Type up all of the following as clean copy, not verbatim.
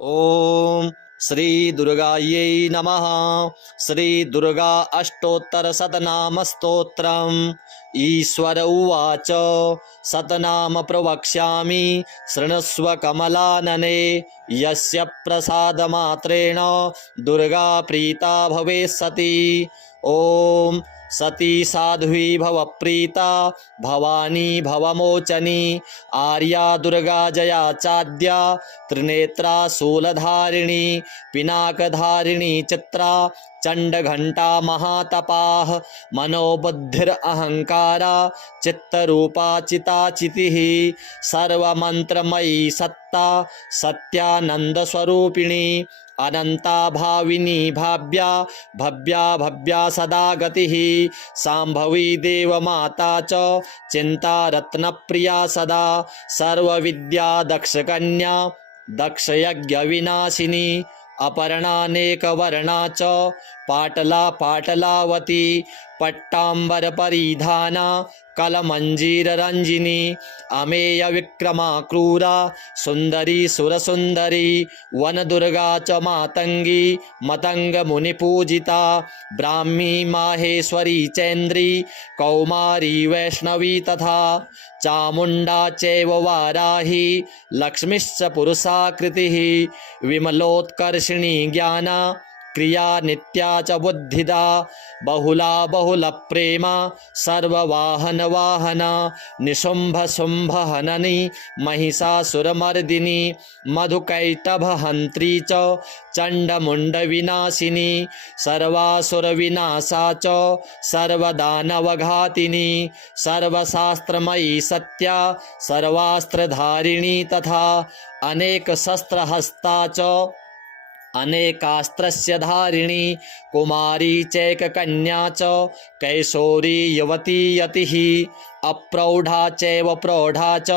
ओम श्री दुर्गायै नमः। श्री दुर्गा अष्टोत्तर शतनाम स्तोत्रम्। ईश्वर उवाच शतनाम प्रवक्ष्यामि शृणुष्व कमलानने। यस्य प्रसादमात्रेण दुर्गा प्रीता भवेत्सती। ओम सती साध्वी भव प्रीता भवानी भवमोचनी। आर्या दुर्गा जया चाद्या त्रिनेत्रा शूलधारिणी पिनाकधारिणी चित्रा चंडघंटा महातपाः। मनोबुद्धिरहंकारा चित्तरूपा चिताचितिः। सर्वमंत्रमयी सत्ता सत्यानंदस्वरूपिणी। अनंता भाविनी भाव्या भव्या भव्या सदा गतिः। शांभवी देवमाता च चिंता रत्नप्रिया सदा। सर्वविद्या दक्षकन्या दक्षयज्ञ विनाशिनी। अपर्णानेकवर्णा च पाटला पाटलावती। पट्टांबर परिधाना कलमंजीररंजिनी। अमेय विक्रमा क्रूरा सुंदरी सुरसुंदरी। वनदुर्गा च मातंगी मतंग मुनिपूजिता। ब्राह्मी माहेश्वरी चैन्द्री कौमारी वैष्णवी तथा। चामुंडा चैव वाराही लक्ष्मीश्च पुरुषाकृतिः। विमलोत्कर्षिणी ज्ञाना क्रिया नित्या च बुद्धिदा। बहुला बहुल प्रेमा सर्ववाहन वाहना। निशुंभ शुंभ हननी महिषासुरमर्दिनी। मधुकैटभ हंत्री च चंडमुंड विनाशिनी। सर्वासुर विनाशा च सर्वदानवघातिनी। सर्वशास्त्रमयी सत्या सर्वास्त्रधारिणी तथा। अनेक शस्त्रहस्ता च अनेकास्त्रस्य धारिणी। कुमारी चैककन्या च कैशोरी युवती यतिः। अप्रौढ़ा चैव प्रौढ़ा च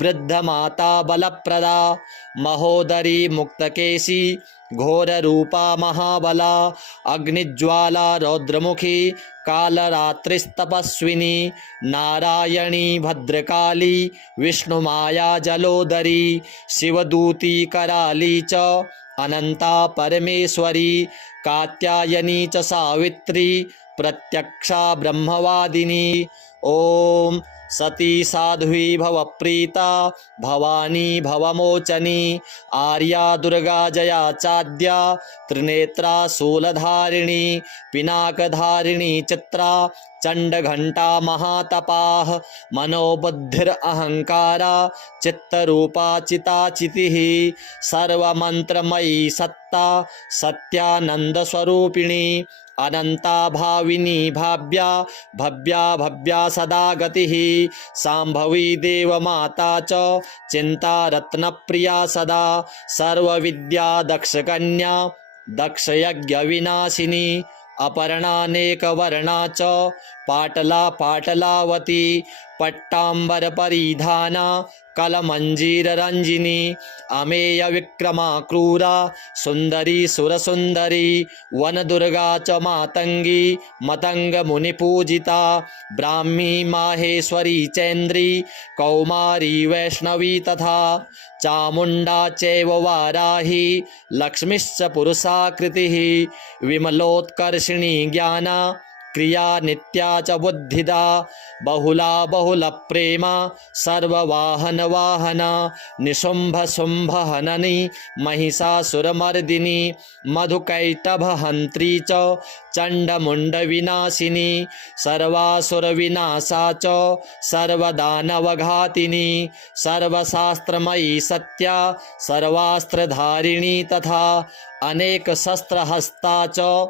वृद्धमाता बलप्रदा। महोदरी मुक्तकेशी घोररूपा महाबला। अग्निज्वाला रौद्रमुखी कालरात्रिस्तपस्विनी। नारायणी भद्रकाली विष्णुमाया जलोदरी। शिवदूती कराली च अनंता परमेश्वरी। कात्यायनी च सावित्री प्रत्यक्षा ब्रह्मवादिनी। ओम सती साध्वी भव प्रीता भवानी भवमोचनी। आर्या दुर्गा जया चाद्या त्रिनेत्रा शूलधारिणी पिनाकधारिणी चित्रा चंडघंटा महातपाः। मनोबुद्धिरहंकारा चित्तरूपा चिताचितिः। सर्वमंत्रमयी सत्ता सत्यानंदस्वरूपिणी। अनंता भाविनी भाव्या भव्या भव्या सदा गतिः। शांभवी देवमाता च चिंता रत्नप्रिया सदा। सर्वविद्या दक्षकन्या दक्षयज्ञ विनाशिनी। अपर्णानेकवर्णा च पाटला पाटलावती। पट्टांबर परिधाना कलमंजीररंजिनी। अमेय विक्रमा क्रूरा सुंदरी सुरसुंदरी। वनदुर्गा च मातंगी मतंग मुनिपूजिता। ब्राह्मी माहेश्वरी चैन्द्री कौमारी वैष्णवी तथा। चामुंडा चैव वाराही लक्ष्मीश्च पुरुषाकृतिः। विमलोत्कर्षिणी ज्ञाना क्रिया नित्या च बुद्धिदा। बहुला बहुल प्रेमा सर्ववाहन वाहना। निशुंभ शुंभ हननी महिषासुरमर्दिनी। मधुकैटभ हंत्री च चंडमुंड विनाशिनी। सर्वासुर विनाशा च सर्वदानवघातिनी। सर्वशास्त्रमयी सत्या सर्वास्त्रधारिणी तथा। अनेक शस्त्रहस्ता च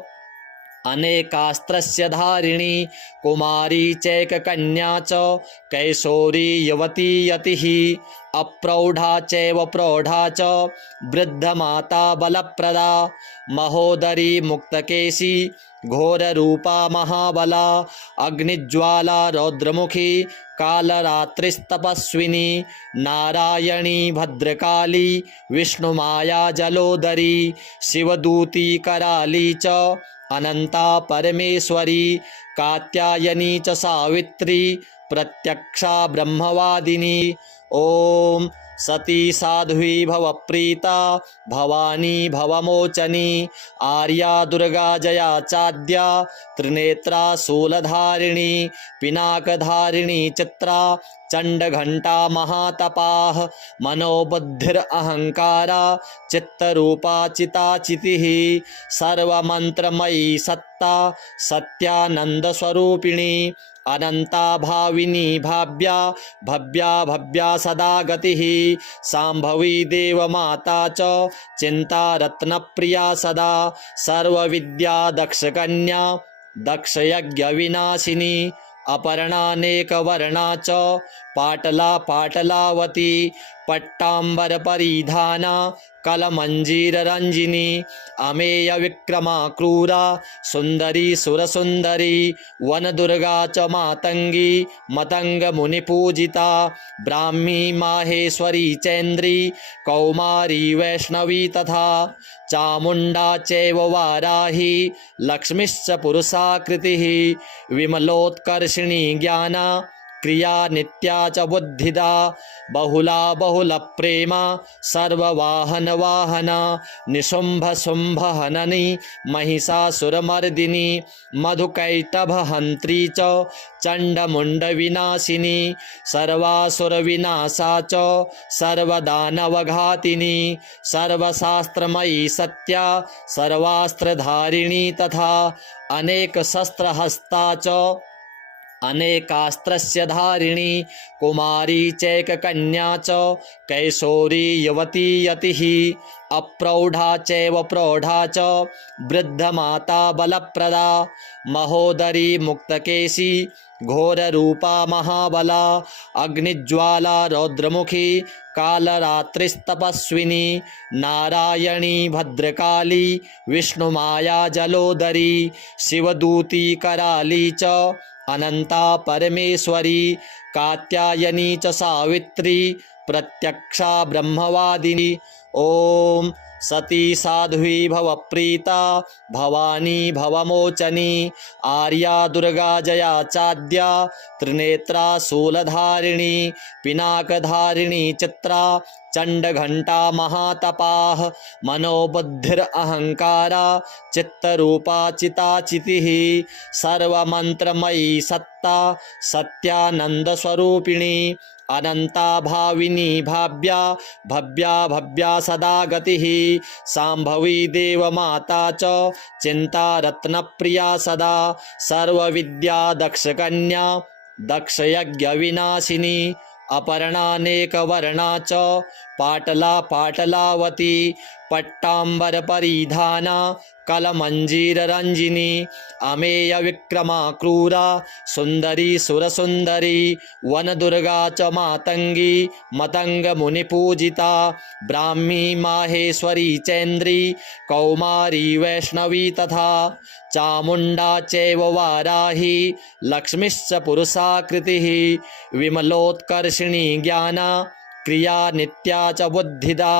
अनेकास्त्रस्य धारिणी। कुमारी चैककन्या च कैशोरी युवती यतिः। अप्रौढ़ा चैव प्रौढ़ा च वृद्धमाता बलप्रदा। महोदरी मुक्तकेशी घोररूपा महाबला। अग्निज्वाला रौद्रमुखी कालरात्रिस्तपस्विनी। नारायणी भद्रकाली विष्णुमाया जलोदरी। शिवदूती कराली च अनंता परमेश्वरी। कात्यायनी च सावित्री प्रत्यक्षा ब्रह्मवादिनी। ओम सती साध्वी भवप्रीता भवानी भवमोचनी आर्या दुर्गा जया चाद्या त्रिनेत्रा शूलधारिणी पिनाकधारिणी चित्रा चंडघंटा महातपाः मनोबुद्धिरहंकारा चित्तरूपा चिताचितिः सर्वमंत्रमयी सत्ता सत्यानंदस्वरूपिणी अनंता भाविनी भाव्या भव्या भव्या सदा गतिः सांभवी देवमाता च चिंता रत्नप्रिया सदा सर्वविद्या दक्षकन्या दक्षयज्ञविनाशिनी अपर्णानेकवर्णा च पाटला पाटलावती पट्टांबर परिधाना कलमंजीररंजिनी अमेय विक्रमा क्रूरा सुंदरी सुरसुंदरी वनदुर्गा च मातंगी मतंग मुनिपूजिता ब्राह्मी माहेश्वरी चैन्द्री कौमारी वैष्णवी तथा चामुंडा चैव वाराही लक्ष्मीश्च पुरुषाकृतिः विमलोत्कर्षिणी ज्ञाना क्रिया नित्या च बुद्धिदा बहुला बहुल प्रेमा सर्ववाहन वाहना निशुंभ शुंभ हननी महिषासुरमर्दिनी मधुकैटभ हंत्री च चंडमुंड विनाशिनी सर्वासुर विनाशा च सर्वदानवघातिनी सर्वशास्त्रमयी सत्या सर्वास्त्रधारिणी तथा अनेक शस्त्रहस्ता च अनेकास्त्रस्य धारिणी कुमारी चैककन्या च कैशोरी युवती यतिः अप्रौढ़ा चैव प्रौढ़ा च वृद्धमाता बलप्रदा महोदरी मुक्तकेशी घोररूपा महाबला अग्निज्वाला रौद्रमुखी कालरात्रिस्तपस्विनी नारायणी भद्रकाली विष्णुमाया जलोदरी शिवदूती कराली च अनंता परमेश्वरी कात्यायनी च सावित्री प्रत्यक्षा ब्रह्मवादिनी ओम सती साध्वी भवप्रीता भवानी भवमोचनी आर्या दुर्गा जया चाद्या त्रिनेत्रा शूलधारिणी पिनाकधारिणी चित्रा चंडघंटा महातपाः मनोबुद्धिरहंकारा चित्तरूपा चिताचितिः सर्वमंत्रमयी सत्ता सत्यानंदस्वरूपिणी अनंता भाविनी भाव्या भव्या भव्या सदा गतिः सांभवी देवमाता च चिंता रत्नप्रिया सदा सर्वविद्या दक्षकन्या दक्षयज्ञविनाशिनी अपर्णानेकवर्णा च पाटला पाटलावती पट्टांबर परिधाना कलमंजीररंजिनी अमेय विक्रमा क्रूरा सुंदरी सुरसुंदरी वनदुर्गा च मातंगी मतंग मुनिपूजिता ब्राह्मी माहेश्वरी चैन्द्री कौमारी वैष्णवी तथा चामुंडा चैव वाराही लक्ष्मीश्च पुरुषाकृतिः विमलोत्कर्षिणी ज्ञाना क्रिया नित्या च बुद्धिदा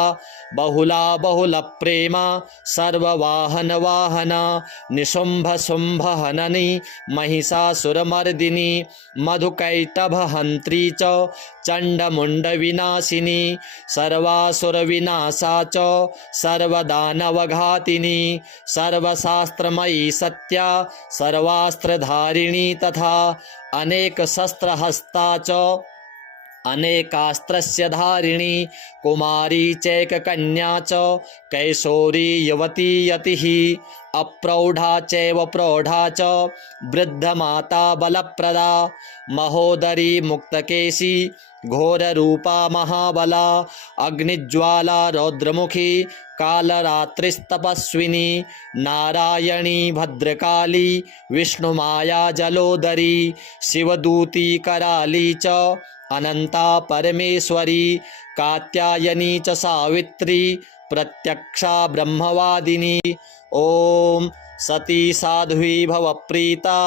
बहुला बहुल प्रेमा सर्ववाहन वाहना निशुंभ शुंभ हननी महिषासुरमर्दिनी मधुकैटभ हंत्री च चंडमुंड विनाशिनी सर्वासुर विनाशा च सर्वदानवघातिनी सर्वशास्त्रमयी सत्या सर्वास्त्रधारिणी तथा अनेक शस्त्रहस्ता च अनेकास्त्रस्य धारिणी कुमारी चैककन्या च कैशोरी युवती यतिः अप्रौढ़ा चैव प्रौढ़ा च वृद्धमाता बलप्रदा महोदरी मुक्तकेशी घोररूपा महाबला अग्निज्वाला रौद्रमुखी कालरात्रिस्तपस्विनी नारायणी भद्रकाली विष्णुमाया जलोदरी शिवदूती कराली च अनंता परमेश्वरी कात्यायनी च सावित्री प्रत्यक्षा ब्रह्मवादिनी ओम सती साध्वी भवप्रीता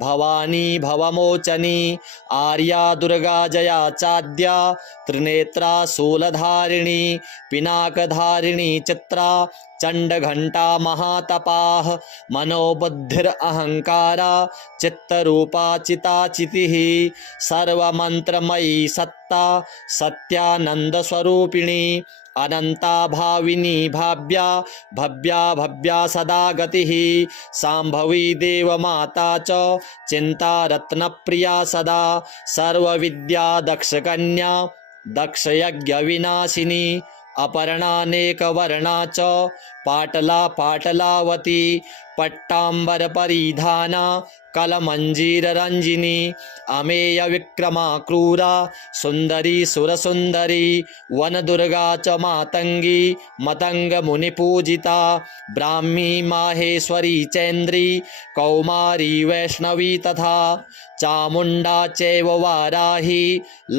भवानी भवमोचनी आर्या दुर्गा जया चाद्या त्रिनेत्रा शूलधारिणी पिनाकधारिणी चित्रा चंडघंटा महातपाः मनोबुद्धिरहंकारा चित्तरूपा चिताचितिः सर्वमंत्रमयी सत्ता सत्यानंदस्वरूपिणी अनंता भाविनी भाव्या भव्या भव्या सदा गतिः सांभवी देवमाता च चिंता रत्नप्रिया सदा सर्वविद्या दक्षकन्या दक्षयज्ञविनाशिनी अपर्णानेकवर्णा च पाटला पाटलावती पट्टांबर परिधाना कलमंजीररंजिनी अमेय विक्रमा क्रूरा सुंदरी सुरसुंदरी वनदुर्गा च मातंगी मतंग मुनिपूजिता ब्राह्मी माहेश्वरी चैन्द्री कौमारी वैष्णवी तथा चामुंडा चैव वाराही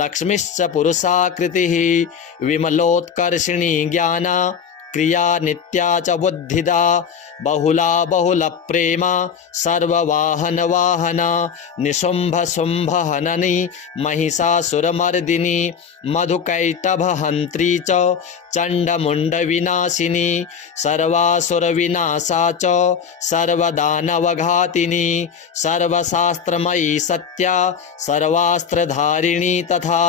लक्ष्मीश्च पुरुषाकृतिः विमलोत्कर्षिणी ज्ञाना क्रिया नित्या च बुद्धिदा बहुला बहुल प्रेमा सर्ववाहन वाहना निशुंभ शुंभ हननी महिषासुरमर्दिनी मधुकैटभ हंत्री च चंडमुंड विनाशिनी सर्वासुर विनाशा च सर्वदानवघातिनी सर्वशास्त्रमयी सत्या सर्वास्त्रधारिणी तथा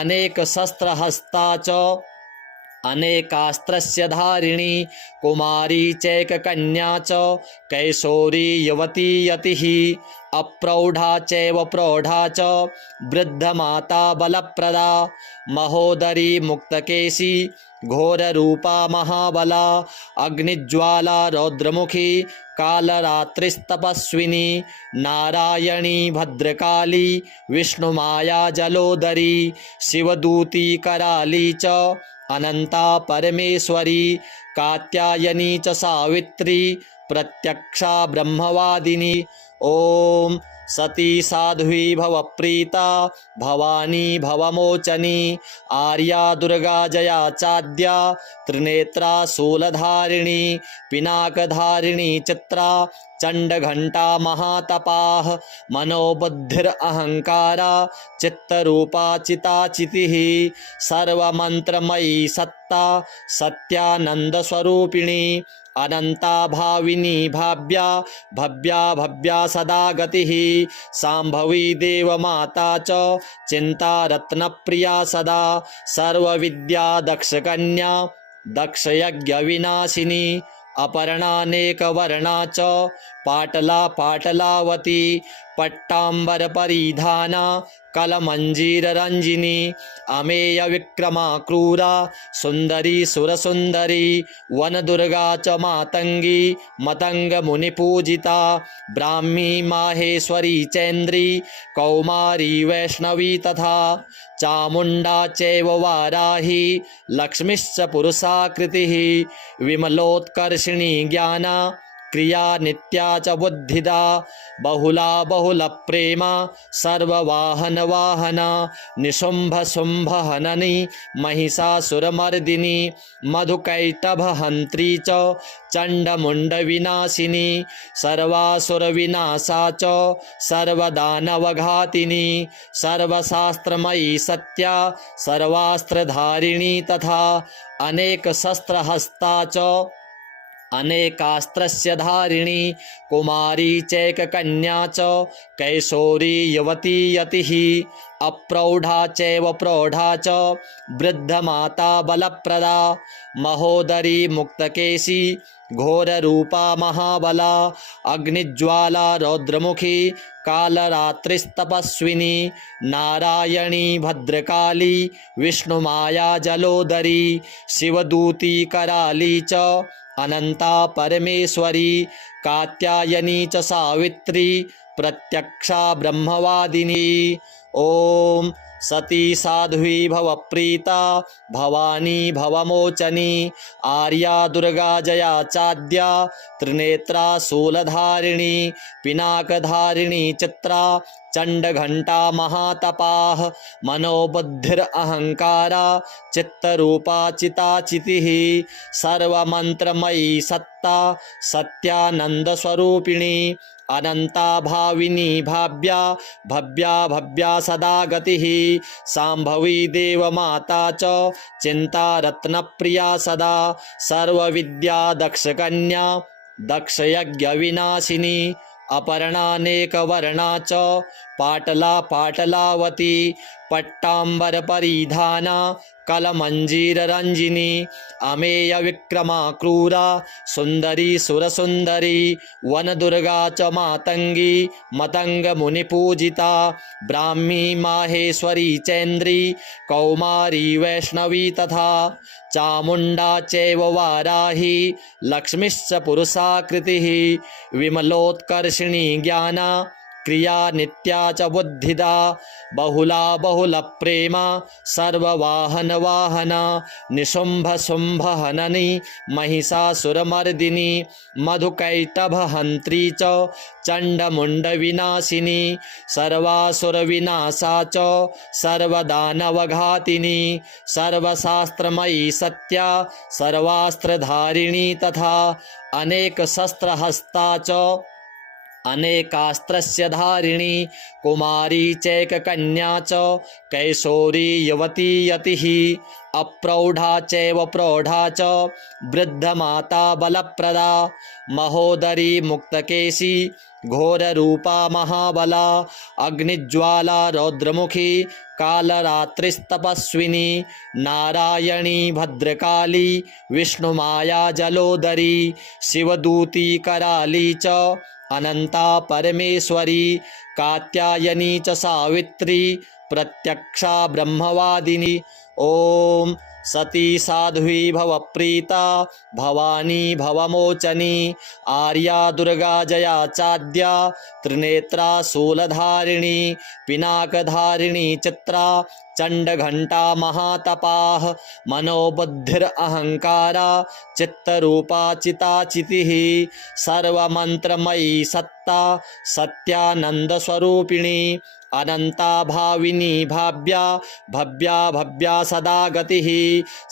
अनेक शस्त्रहस्ता च अनेकास्त्रस्य धारिणी कुमारी चैककन्या च कैशोरी युवती यतिः अप्रौढ़ा चैव प्रौढ़ा च वृद्धमाता बलप्रदा महोदरी मुक्तकेशी घोररूपा महाबला अग्निज्वाला रौद्रमुखी कालरात्रिस्तपस्विनी नारायणी भद्रकाली विष्णुमाया जलोदरी शिवदूती कराली च अनंता परमेश्वरी कात्यायनी च सावित्री प्रत्यक्षा ब्रह्मवादिनी ओम सती साध्वी भवप्रीता भवानी भवमोचनी आर्या दुर्गा जया चाद्या त्रिनेत्रा शूलधारिणी पिनाकधारिणी चित्रा चंडघंटा महातपाः मनोबुद्धिरहंकारा चित्तरूपा चिताचितिः सर्वमंत्रमयी सत्ता सत्यानंदस्वरूपिणी अनंता भाविनी भाव्या भव्या भव्या सदा गतिः सांभवी देवमाता च चिंता रत्नप्रिया सदा सर्वविद्या दक्षकन्या दक्षयज्ञविनाशिनी अपर्णानेकवर्णा च पाटला पाटलावती पट्टांबर परिधाना कलमंजीररंजिनी अमेय विक्रमा क्रूरा सुंदरी सुरसुंदरी वनदुर्गा च मातंगी मतंग मुनिपूजिता ब्राह्मी माहेश्वरी चैन्द्री कौमारी वैष्णवी तथा चामुंडा चैव वाराही लक्ष्मीश्च पुरुषाकृतिः विमलोत्कर्षिणी ज्ञाना क्रिया नित्या च बुद्धिदा बहुला बहुल प्रेमा सर्ववाहन वाहना निशुंभ शुंभ हननी महिषासुरमर्दिनी मधुकैटभ हंत्री च चंडमुंड विनाशिनी सर्वासुर विनाशा च सर्वदानवघातिनी सर्वशास्त्रमयी सत्या सर्वास्त्रधारिणी तथा अनेक शस्त्रहस्ता च अनेकास्त्रस्य धारिणी कुमारी चैककन्या च कैशोरी युवती यतिः अप्रौढ़ा चैव प्रौढ़ा च वृद्धमाता बलप्रदा महोदरी मुक्तकेशी घोररूपा महाबला अग्निज्वाला रौद्रमुखी कालरात्रिस्तपस्विनी नारायणी भद्रकाली विष्णुमाया जलोदरी शिवदूती कराली च अनंता परमेश्वरी कात्यायनी च सावित्री प्रत्यक्षा ब्रह्मवादिनी ओम सती साध्वी भवप्रीता भवानी भवमोचनी आर्या दुर्गा जया चाद्या त्रिनेत्रा शूलधारिणी पिनाकधारिणी चित्रा चण्डघण्टा महातपाः मनोबुद्धिरहङ्कारा चित्तरूपा चिताचितिः सर्वमन्त्रमयी सत्ता सत्यानन्दस्वरूपिणी अनंता भाविनी भाव्या भव्या भव्या सदा गतिः शाम्भवी देवमाता च चिंता रत्नप्रिया सदा सर्वविद्या दक्षकन्या दक्षयज्ञविनाशिनी अपर्णानेकवर्णा च पाटला पाटलावती पट्टांबर परिधाना कलमंजीररंजिनी अमेय विक्रमा क्रूरा सुंदरी सुरसुंदरी वनदुर्गा च मातंगी मतंग मुनिपूजिता ब्राह्मी माहेश्वरी चैन्द्री कौमारी वैष्णवी तथा चामुंडा चैव वाराही लक्ष्मीश्च पुरुषाकृतिः विमलोत्कर्षिणी ज्ञाना क्रिया नित्या च बुद्धिदा बहुला बहुल प्रेमा सर्ववाहन वाहना निशुंभ शुंभ हननी महिषासुरमर्दिनी मधुकैटभ हंत्री च चंडमुंड विनाशिनी सर्वासुर विनाशा च सर्वदानवघातिनी सर्वशास्त्रमयी सत्या सर्वास्त्रधारिणी तथा अनेक शस्त्रहस्ता च अनेकास्त्रस्य धारिणी कुमारी चैककन्या च कैशोरी युवती यतिः अप्रौढ़ा चैव प्रौढ़ा च वृद्धमाता बलप्रदा महोदरी मुक्तकेशी घोररूपा महाबला अग्निज्वाला रौद्रमुखी कालरात्रिस्तपस्विनी नारायणी भद्रकाली विष्णुमाया जलोदरी शिवदूती कराली च अनंता परमेश्वरी कात्यायनी च सावित्री प्रत्यक्षा ब्रह्मवादिनी ओम सती साध्वी भवप्रीता भवानी भवमोचनी आर्या दुर्गा जया चाद्या त्रिनेत्रा शूलधारिणी पिनाकधारिणी चित्रा चण्डघण्टा महातपाः मनोबुद्धिरहङ्कारा चित्तरूपा चिताचितिः सर्वमन्त्रमयी सत्ता सत्यानन्दस्वरूपिणी अनंता भाविनी भाव्या भव्या भव्या सदा गतिः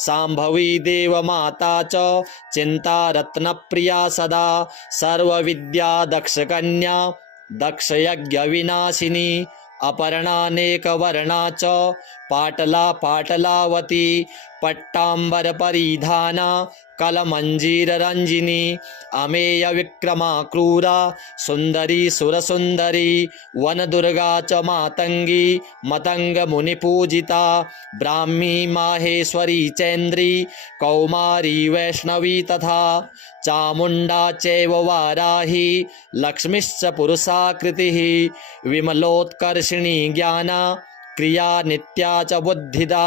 शाम्भवी देवमाता च चिंता रत्नप्रिया सदा सर्वविद्या दक्षकन्या दक्षयज्ञविनाशिनी अपर्णानेकवर्णा च पाटला पाटलावती पट्टांबर परिधाना कलमंजीररंजिनी अमेय विक्रमा क्रूरा सुंदरी सुरसुंदरी वनदुर्गा च मातंगी मतंग मुनिपूजिता ब्राह्मी माहेश्वरी चैन्द्री कौमारी वैष्णवी तथा चामुंडा चैव वाराही लक्ष्मीश्च पुरुषाकृतिः विमलोत्कर्षिणी ज्ञाना क्रिया नित्या च बुद्धिदा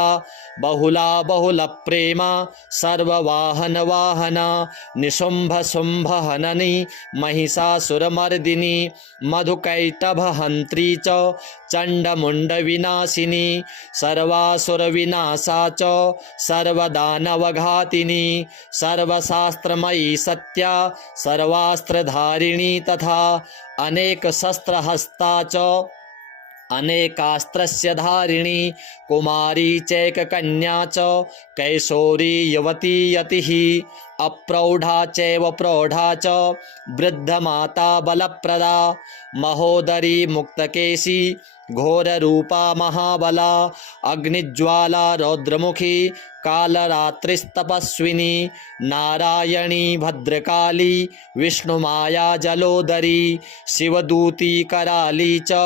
बहुला बहुल प्रेमा सर्ववाहन वाहना निशुंभ शुंभ हननी महिषासुरमर्दिनी मधुकैटभ हंत्री च चण्डमुण्ड विनाशिनी सर्वासुर विनाशा च सर्वदानवघातिनी सर्वशास्त्रमयी सत्या सर्वास्त्रधारिणी तथा अनेक शस्त्रहस्ता च अनेकास्त्रस्य धारिणी कुमारी चैककन्या च कैशोरी युवती यतिः अप्रौढ़ा चैव प्रौढ़ा च वृद्धमाता बलप्रदा महोदरी मुक्तकेशी घोररूपा महाबला अग्निज्वाला रौद्रमुखी कालरात्रिस्तपस्विनी नारायणी भद्रकाली विष्णुमाया जलोदरी शिवदूती कराली च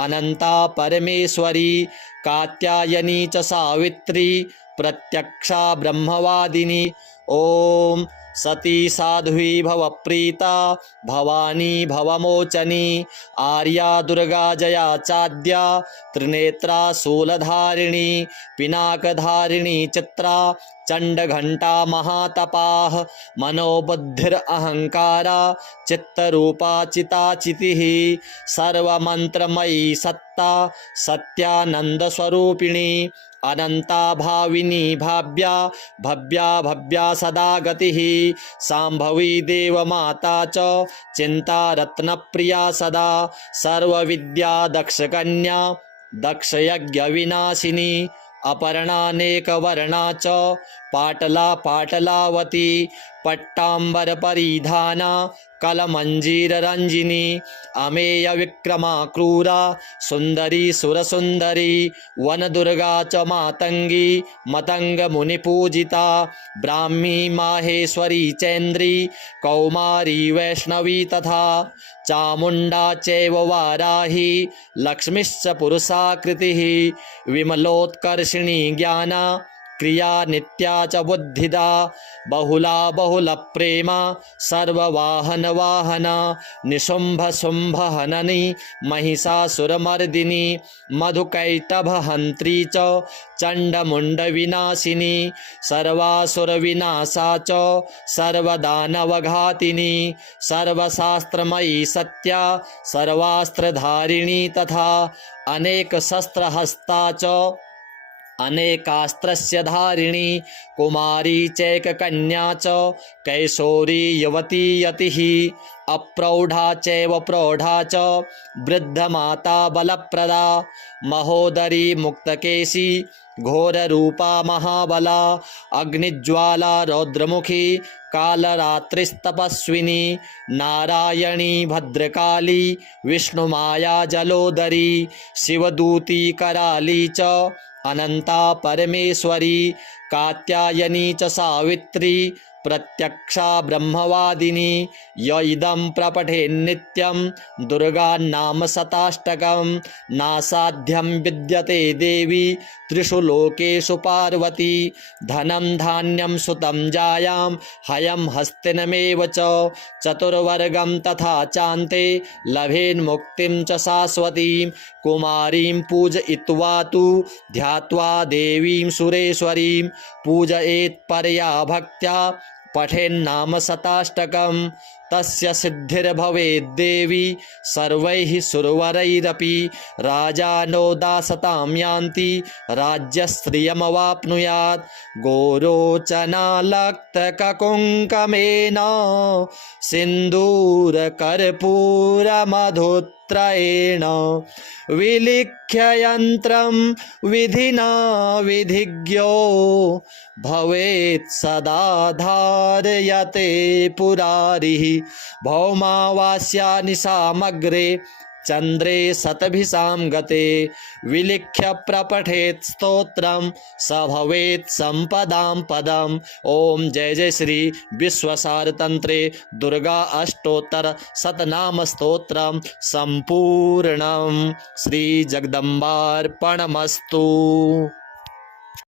अनंता परमेश्वरी कात्यायनी च सावित्री प्रत्यक्षा ब्रह्मवादिनी ओम सती साध्वी भवप्रीता भवानी भवमोचनी आर्या दुर्गा जया चाद्या त्रिनेत्रा शूलधारिणी पिनाकधारिणी चित्रा चण्डघण्टा महातपाः मनोबुद्धिरहङ्कारा चित्तरूपा चिताचितिः सर्वमन्त्रमयी सत्ता सत्यानन्दस्वरूपिणी अनंता भाविनी भाव्या भव्या भव्या सदा गतिः शाम्भवी देवमाता च चिंता रत्नप्रिया सदा सर्वविद्या दक्षकन्या दक्षयज्ञविनाशिनी अपर्णानेकवर्णा च पाटला पाटलावती पट्टांबर परिधाना कलमंजीररंजिनी अमेय विक्रमा क्रूरा सुंदरी सुरसुंदरी वनदुर्गा च मातंगी मतंग मुनिपूजिता ब्राह्मी माहेश्वरी चैन्द्री कौमारी वैष्णवी तथा चामुंडा चैव वाराही लक्ष्मीश्च पुरुषाकृतिः विमलोत्कर्षिणी ज्ञाना क्रिया नित्या च बुद्धिदा बहुला बहुलप्रेमा सर्ववाहन वाहना निशुंभ शुंभ हननी महिषासुरमर्दिनी मधुकैटभहन्त्री च चण्डमुण्ड विनाशिनी सर्वासुरविनाशा च सर्वदानवघातिनी सर्वशास्त्रमयी सत्या सर्वास्त्रधारिणी तथा अनेकशस्त्रहस्ता च अनेकास्त्रस्य धारिणी कुमारी चैककन्या च कैशोरी युवती यतिः अप्रौढा चैव प्रौढा च वृद्धमाता बलप्रदा महोदरी मुक्तकेशी घोररूपा महाबला अग्निज्वाला रौद्रमुखी कालरात्रिस्तपस्विनी नारायणी भद्रकाली विष्णुमाया जलोदरी शिवदूती कराली च अनंता परमेश्वरी कात्यायनी च सावित्री प्रत्यक्षा ब्रह्मवादिनी य इदं प्रपठेन्नित्यं दुर्गानाम शताष्टकं नासाध्यं विद्यते देवी त्रिषु लोकेषु पार्वती धनं धान्यं सुतं जायां हयं हस्तिनमेव च चतुर्वर्गं तथा चान्ते लभेन्मुक्तिं च शाश्वतीं कुमारीं पूजयित्वा तु ध्यात्वा देवीं सुरेश्वरीं पूजयेत् परया भक्त्या पठेन्नाम शताष्टकं तस्य सिद्धिर्भवेद्देवी सर्वैः सुरवरैरपि राजानो दासतां यान्ति राज्यश्रियमवाप्नुयात् गोरोचनालक्तककुङ्कमेन सिन्दूरकर्पूरमधुत्रयेण विलिख्य यन्त्रं विधिना विधिज्ञो भवेत् सदा धारयते पुरारिः भौमावास्या निशामग्रे चंद्रे शतभिषां गते विलिख्य प्रपठेत् स्तोत्रं स भवेत् संपदां पदम्। ओम जय जय श्री विश्वसार तंत्रे दुर्गा अष्टोत्तर शतनाम स्तोत्रम संपूर्णम। श्री जगदम्बार्पणमस्तु।